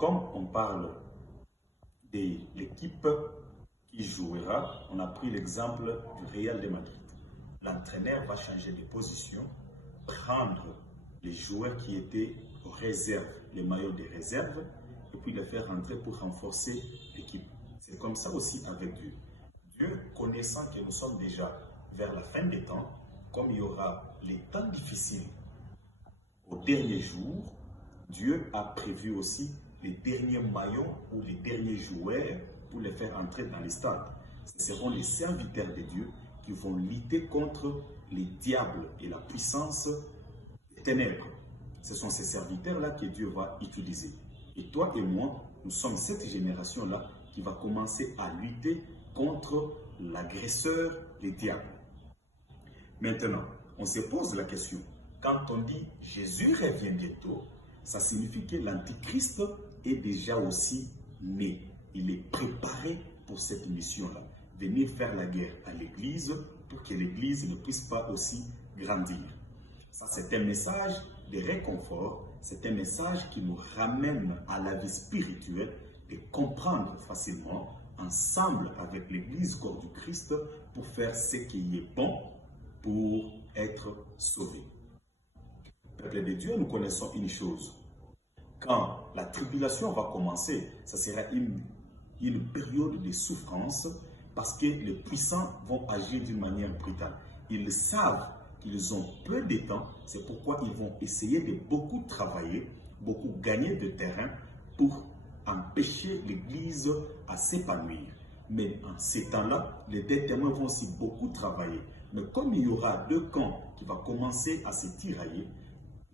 comme on parle de l'équipe qui jouera, on a pris l'exemple du Real de Madrid. L'entraîneur va changer de position, prendre les joueurs qui étaient aux réserves, les maillots de réserve, et puis les faire rentrer pour renforcer l'équipe. C'est comme ça aussi avec Dieu. Dieu, connaissant que nous sommes déjà vers la fin des temps, comme il y aura les temps difficiles au dernier jour, Dieu a prévu aussi les derniers maillons ou les derniers joueurs pour les faire entrer dans les stades. Ce seront les serviteurs de Dieu qui vont lutter contre les diables et la puissance des ténèbres. Ce sont ces serviteurs-là que Dieu va utiliser. Et toi et moi, nous sommes cette génération-là qui va commencer à lutter contre l'agresseur, les diables. Maintenant, on se pose la question, quand on dit Jésus revient bientôt, ça signifie que l'Antichrist est déjà aussi né. Il est préparé pour cette mission-là. Venir faire la guerre à l'Église pour que l'Église ne puisse pas aussi grandir. Ça, c'est un message de réconfort, c'est un message qui nous ramène à la vie spirituelle, de comprendre facilement, ensemble avec l'Église corps du Christ, pour faire ce qui est bon pour être sauvé. Peuple de Dieu, nous connaissons une chose. Quand la tribulation va commencer, ça sera une période de souffrance parce que les puissants vont agir d'une manière brutale. Ils savent qu'ils ont peu de temps, c'est pourquoi ils vont essayer de beaucoup travailler, beaucoup gagner de terrain pour empêcher l'Église à s'épanouir. Mais en ces temps-là, les deux témoins vont aussi beaucoup travailler. Mais comme il y aura deux camps qui vont commencer à se tirailler,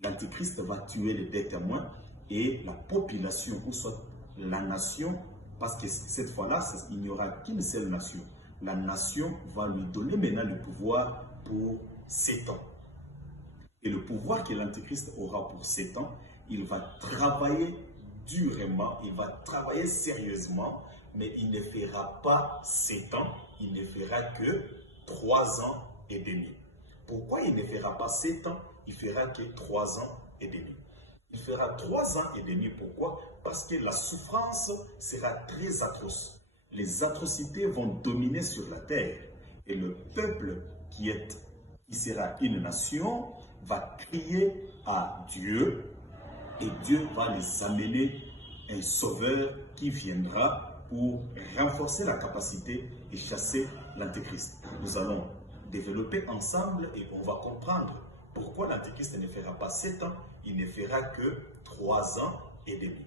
l'Antichrist va tuer les deux témoins et la population, ou soit la nation, parce que cette fois-là, il n'y aura qu'une seule nation. La nation va lui donner maintenant le pouvoir pour 7 ans. Et le pouvoir que l'Antichrist aura pour 7 ans, il va travailler durement, il va travailler sérieusement, mais il ne fera pas 7 ans, il ne fera que 3 ans et demi. Pourquoi il ne fera pas 7 ans? Il fera que 3 ans et demi. Il fera 3 ans et demi. Pourquoi? Parce que la souffrance sera très atroce. Les atrocités vont dominer sur la terre. Et le peuple qui sera une nation va crier à Dieu. Et Dieu va les amener un sauveur qui viendra pour renforcer la capacité et chasser l'Antéchrist. Nous allons développer ensemble et on va comprendre pourquoi l'Antéchrist ne fera pas 7 ans, il ne fera que 3 ans et demi.